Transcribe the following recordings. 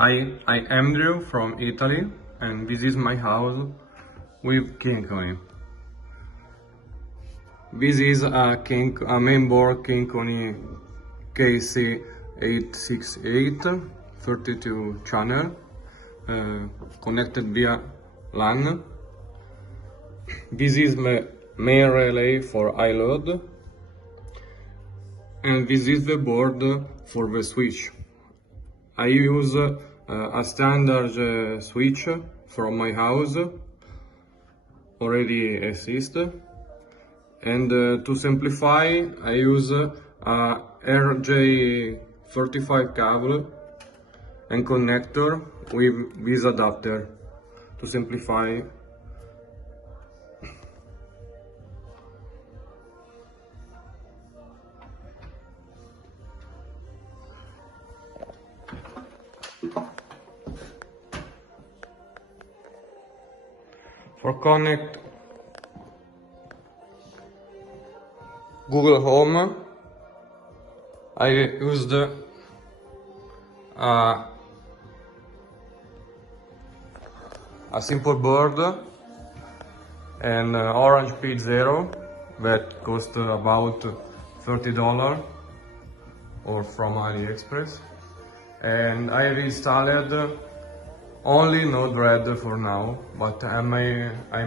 I'm Andrew from Italy, and this is my house with KinCony. This is a mainboard KinCony KC868 32 channel connected via LAN. This is my main relay for iLoad, and this is the board for the switch. I use a standard switch from my house already exists, and to simplify I use a RJ35 cable and connector with this adapter to simplify. For connect Google Home, I used a simple board, an orange P0 that cost about $30 or from AliExpress, and I've installed only Node-RED for now, but I'm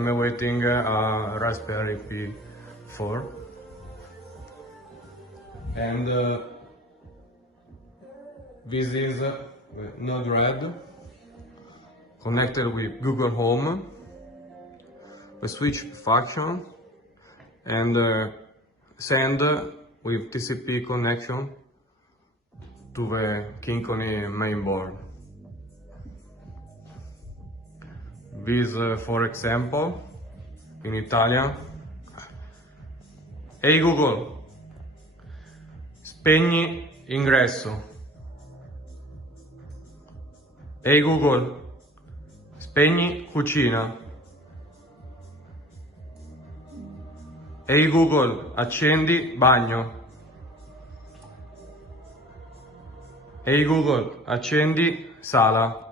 awaiting a Raspberry Pi 4. And this is Node-RED connected with Google Home, the switch function, and send with TCP connection to the KinCony mainboard. This, for example, in Italian. Ehi Google, spegni ingresso. Ehi Google, spegni cucina. Ehi Google, accendi bagno. Ehi Google, accendi sala.